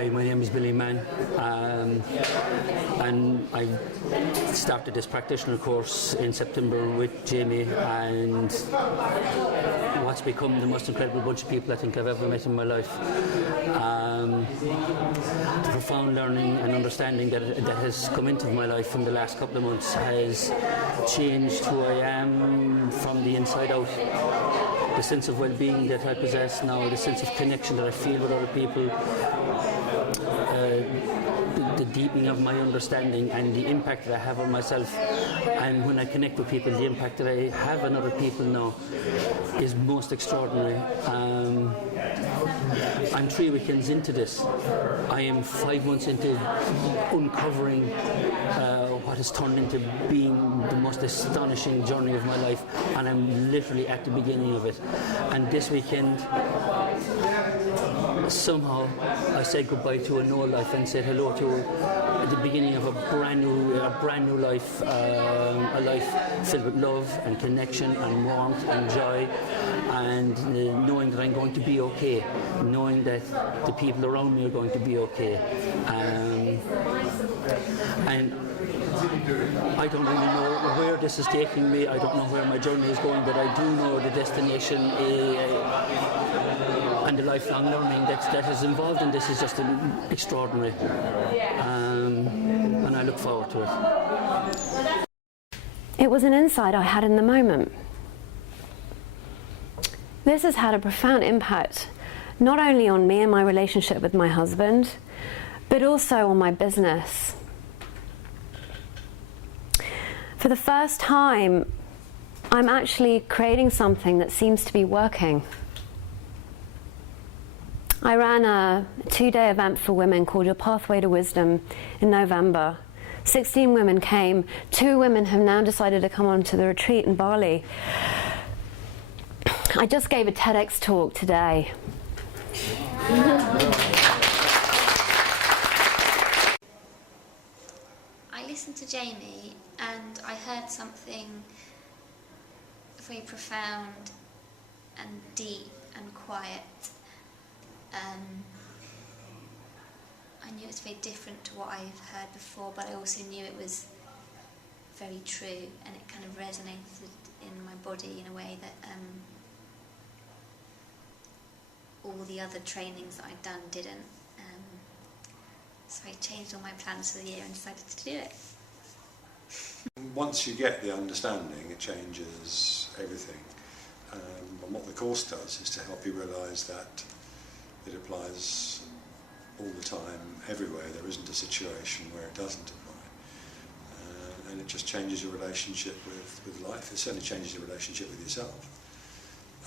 Hi, my name is Billy Mann, and I started this practitioner course in September with Jamie, and what's become the most incredible bunch of people I think I've ever met in my life. The profound learning and understanding that has come into my life in the last couple of months has changed who I am from the inside out. The sense of well-being that I possess now, the sense of connection that I feel with other people, the deepening of my understanding and the impact that I have on myself, and when I connect with people, the impact that I have on other people now is most extraordinary. I'm 3 weekends into this. I am 5 months into uncovering what has turned into being the most astonishing journey of my life, and I'm literally at the beginning of it. And this weekend, somehow I said goodbye to an old life and said hello to the beginning of a brand new life, a life filled with love and connection and warmth and joy, and knowing that I'm going to be okay, knowing that the people around me are going to be okay, and I don't really know where this is taking me. I don't know where my journey is going, but I do know the destination and the lifelong learning that is involved in this is just extraordinary, and I look forward to it. It was an insight I had in the moment. This has had a profound impact, not only on me and my relationship with my husband, but also on my business. For the first time, I'm actually creating something that seems to be working. I ran a 2-day event for women called Your Pathway to Wisdom in November. 16 women came. 2 women have now decided to come on to the retreat in Bali. I just gave a TEDx talk today. I listened to Jamie and I heard something very profound and deep and quiet. I knew it was very different to what I've heard before, but I also knew it was very true, and it kind of resonated in my body in a way that all the other trainings that I'd done didn't. So I changed all my plans for the year and decided to do it. Once you get the understanding, it changes everything. And what the course does is to help you realise that it applies all the time, everywhere. There isn't a situation where it doesn't apply. And it just changes your relationship with life. It certainly changes your relationship with yourself.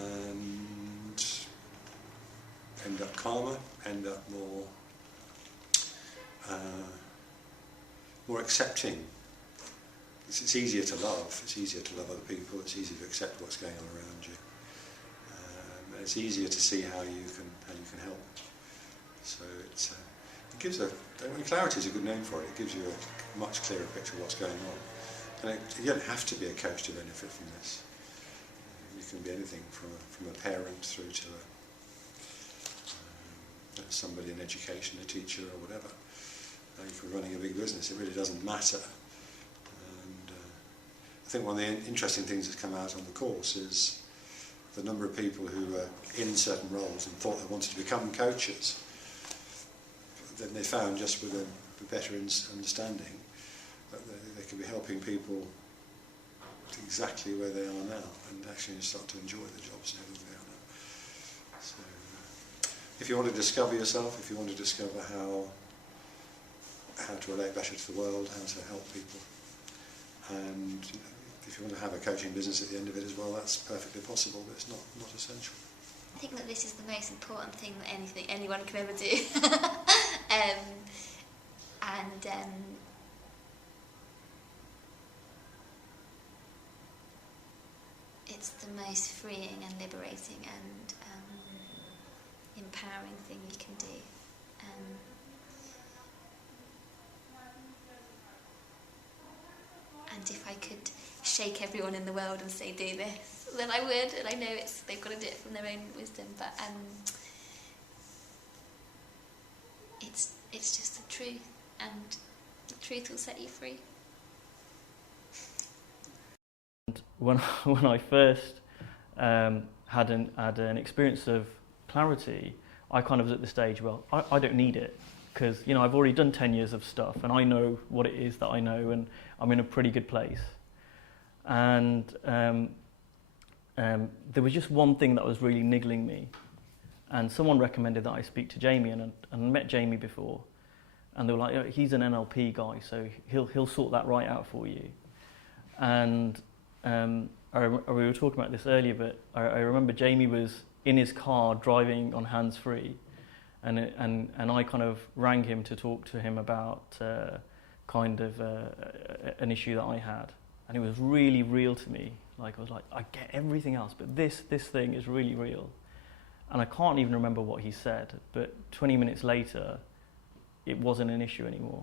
And end up calmer, end up more accepting. It's easier to love. It's easier to love other people. It's easier to accept what's going on around you. And it's easier to see how you can help. So it gives clarity is a good name for it. It gives you a much clearer picture of what's going on. And you don't have to be a coach to benefit from this. You can be anything from a parent through to somebody in education, a teacher or whatever. If you're running a big business, it really doesn't matter. And I think one of the interesting things that's come out on the course is the number of people who are in certain roles and thought they wanted to become coaches. Then they found, just with a better understanding, that they could be helping people exactly where they are now, and actually start to enjoy the jobs now that they are now. So, if you want to discover yourself, if you want to discover how to relate better to the world, how to help people, and if you want to have a coaching business at the end of it as well, that's perfectly possible, but it's not essential. I think that this is the most important thing that anyone can ever do. It's the most freeing and liberating and empowering thing you can do. And if I could shake everyone in the world and say do this, then I would, and I know they've got to do it from their own wisdom, but it's just the truth, and the truth will set you free. When I first had an experience of clarity, I kind of was at the stage, well, I don't need it, because I've already done 10 years of stuff and I know what it is that I know, and I'm in a pretty good place. And there was just one thing that was really niggling me, and someone recommended that I speak to Jamie, and I met Jamie before, and they were like, oh, he's an NLP guy, so he'll sort that right out for you. And we were talking about this earlier, but I remember Jamie was in his car driving on hands-free, and I kind of rang him to talk to him about an issue that I had, and it was really real to me. Like, I was like, I get everything else, but this thing is really real. And I can't even remember what he said, but 20 minutes later, it wasn't an issue anymore.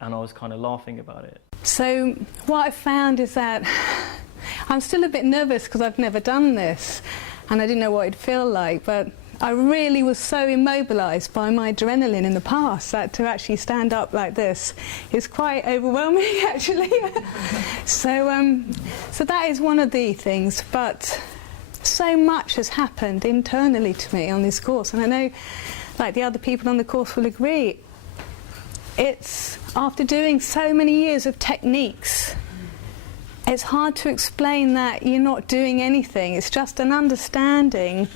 And I was kind of laughing about it. So what I found is that I'm still a bit nervous because I've never done this, and I didn't know what it'd feel like, but I really was so immobilised by my adrenaline in the past that to actually stand up like this is quite overwhelming, actually. So that is one of the things, but so much has happened internally to me on this course, and I know, like, the other people on the course will agree, it's after doing so many years of techniques, it's hard to explain that you're not doing anything. It's just an understanding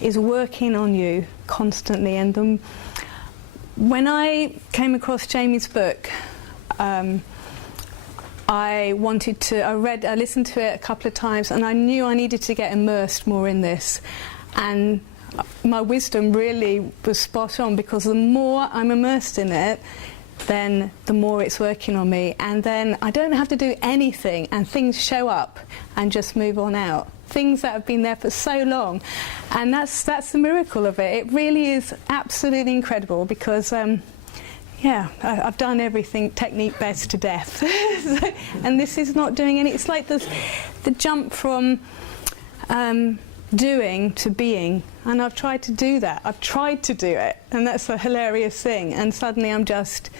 is working on you constantly. And when I came across Jamie's book, I listened to it a couple of times, and I knew I needed to get immersed more in this. And my wisdom really was spot on, because the more I'm immersed in it, then the more it's working on me, and then I don't have to do anything, and things show up and just move on out. Things that have been there for so long, and that's the miracle of it. It really is absolutely incredible, because I've done everything technique best to death, and this is not doing any. It's like the jump from doing to being, and I've tried to do that. I've tried to do it, and that's a hilarious thing, and suddenly I'm just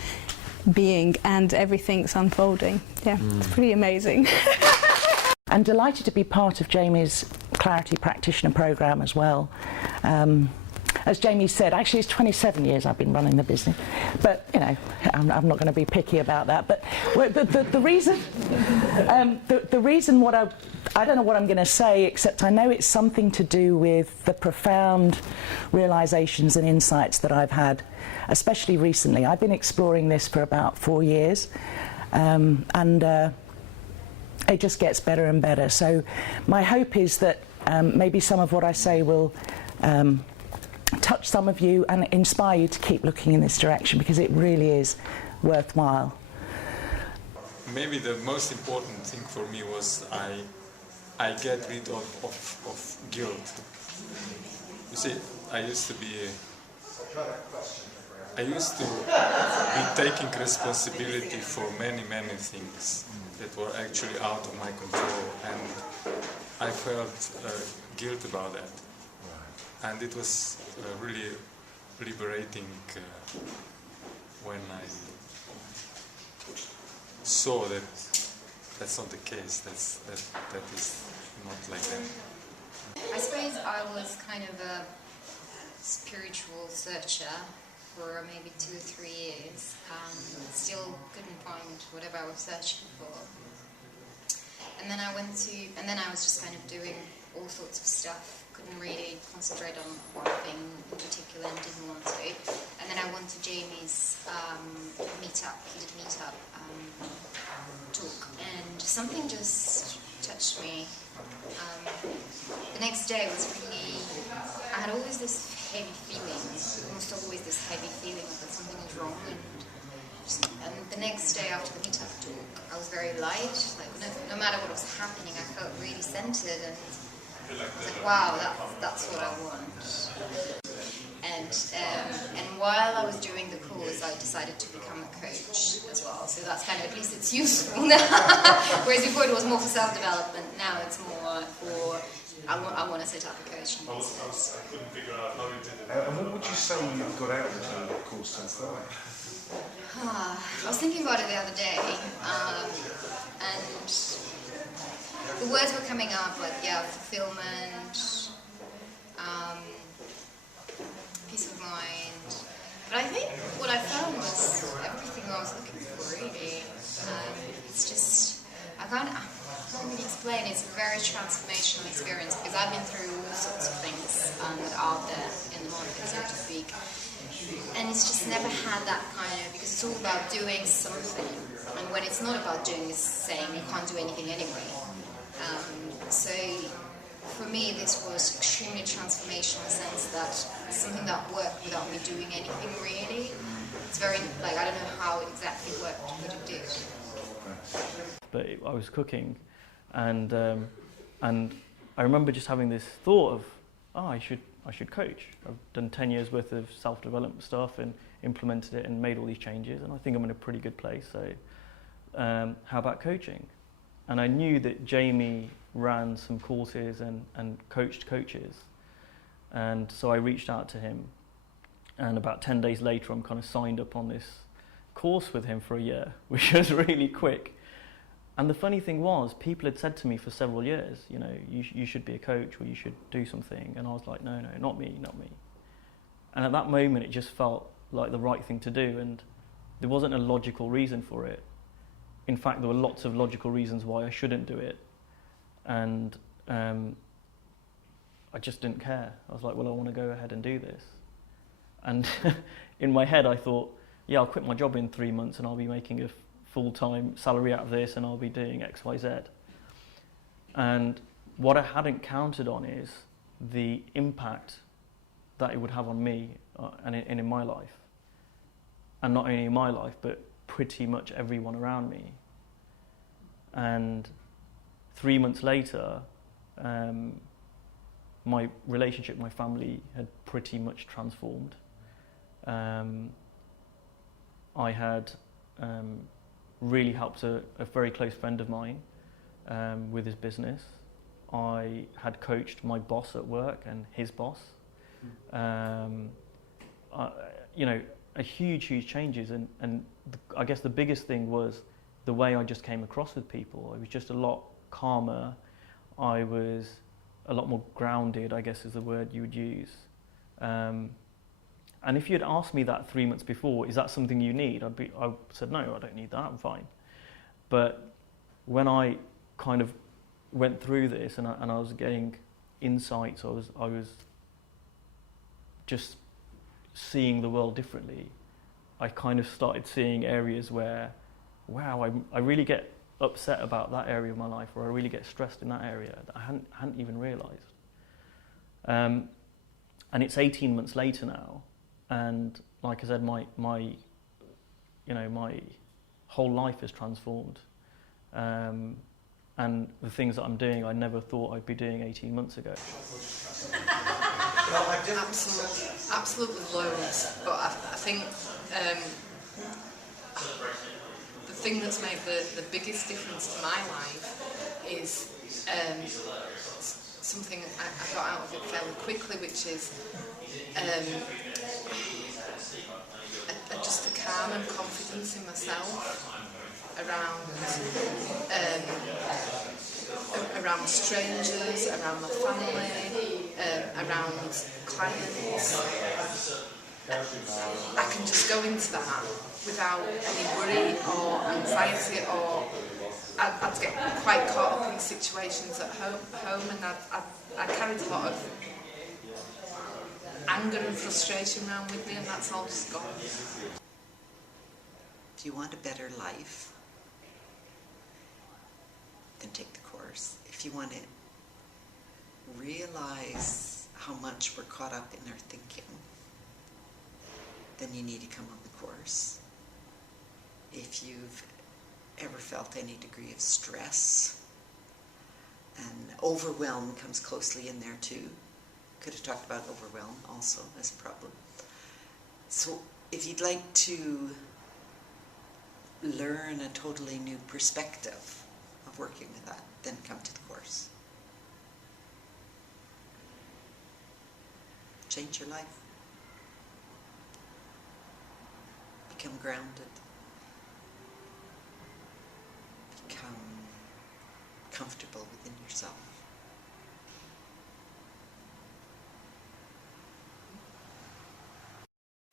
being, and everything's unfolding. It's pretty amazing. I'm delighted to be part of Jamie's Clarity Practitioner programme as well. As Jamie said, actually it's 27 years I've been running the business, but I'm not going to be picky about that. But the reason I don't know what I'm going to say, except I know it's something to do with the profound realisations and insights that I've had, especially recently. I've been exploring this for about 4 years, and it just gets better and better. So my hope is that maybe some of what I say will touch some of you and inspire you to keep looking in this direction, because it really is worthwhile. Maybe the most important thing for me was I get rid of guilt. You see, I used to be taking responsibility for many things that were actually out of my control, and I felt guilt about that. And it was really liberating when I saw that that's not the case, that is not like that. I suppose I was kind of a spiritual searcher for maybe 2 or 3 years, and still couldn't find whatever I was searching for. And then I was just kind of doing all sorts of stuff, couldn't really concentrate on one thing in particular and didn't want to. And then I went to Jamie's meetup, he did meetup talk, and something just touched me. The next day was really, I had always this heavy feeling, almost always this heavy feeling that something is wrong, and the next day after the meetup talk, I was very light, like no matter what was happening, I felt really centered, and I was like, wow, that's what I want. And while I was doing the course, I decided to become a coach as well. So that's kind of, at least it's useful now. Whereas before it was more for self-development, now it's more for I want to set up a coaching business. I couldn't figure out how you did it. And what would you say you got out of the course so far? I was thinking about it the other day, and the words were coming up like, fulfillment, peace of mind. But I think what I found was everything I was looking for, really. It's just, I can't really explain. It's a very transformational experience because I've been through all sorts of things that are out there in the market, so to speak. And it's just never had that kind of, because it's all about doing something. And when it's not about doing, it's saying you can't do anything anyway. So for me, this was extremely transformational in the sense that it's something that worked without me doing anything really. It's very, I don't know how it exactly worked, but it did. But I was cooking, and I remember just having this thought of, I should coach. I've done 10 years worth of self-development stuff and implemented it and made all these changes, and I think I'm in a pretty good place, so how about coaching? And I knew that Jamie ran some courses and coached coaches, and so I reached out to him, and about 10 days later I'm kind of signed up on this course with him for a year, which was really quick. And the funny thing was, people had said to me for several years, you should be a coach or you should do something. And I was like, no, not me. And at that moment, it just felt like the right thing to do. And there wasn't a logical reason for it. In fact, there were lots of logical reasons why I shouldn't do it. And I just didn't care. I was like, well, I want to go ahead and do this. And in my head, I thought, I'll quit my job in 3 months and I'll be making a full-time salary out of this and I'll be doing X, Y, Z. And what I hadn't counted on is the impact that it would have on me and in my life. And not only in my life, but pretty much everyone around me. And 3 months later, my relationship, my family had pretty much transformed. I had really helped a very close friend of mine with his business. I had coached my boss at work and his boss. A huge changes, and I guess the biggest thing was the way I just came across with people. I was just a lot calmer. I was a lot more grounded, I guess is the word you would use. And if you had asked me that 3 months before, is that something you need? I said, no, I don't need that, I'm fine. But when I kind of went through this and I was getting insights, I was just seeing the world differently. I kind of started seeing areas where, wow, I really get upset about that area of my life, or I really get stressed in that area that I hadn't even realised. And it's 18 months later now, and like I said, my whole life has transformed. And the things that I'm doing, I never thought I'd be doing 18 months ago. Absolutely loads, but I think the thing that's made the biggest difference to my life is something I got out of it fairly quickly, which is just a calm and confidence in myself around strangers, around my family, around clients. I can just go into that without any worry or anxiety, or I'd get quite caught up in situations at home, and I carried a lot of anger and frustration around with me, and that's all just gone. If you want a better life, then take the course. If you want to realize how much we're caught up in our thinking, then you need to come on the course. If you've ever felt any degree of stress, and overwhelm comes closely in there too. Could have talked about overwhelm also as a problem. So if you'd like to learn a totally new perspective of working with that, then come to the course. change your life. Become grounded. Become comfortable within yourself.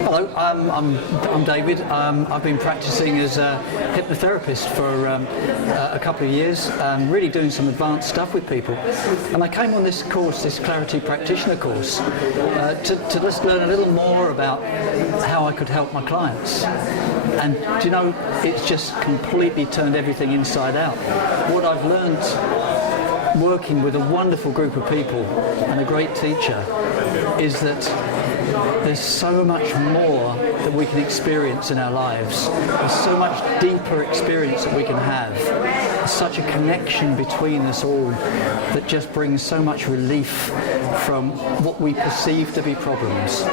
Hello, I'm David. I've been practicing as a hypnotherapist for a couple of years, really doing some advanced stuff with people. And I came on this course, this Clarity Practitioner course, to just learn a little more about how I could help my clients. And do you know, it's just completely turned everything inside out. What I've learned working with a wonderful group of people and a great teacher is that there's so much more that we can experience in our lives. There's so much deeper experience that we can have. There's such a connection between us all that just brings so much relief from what we perceive to be problems.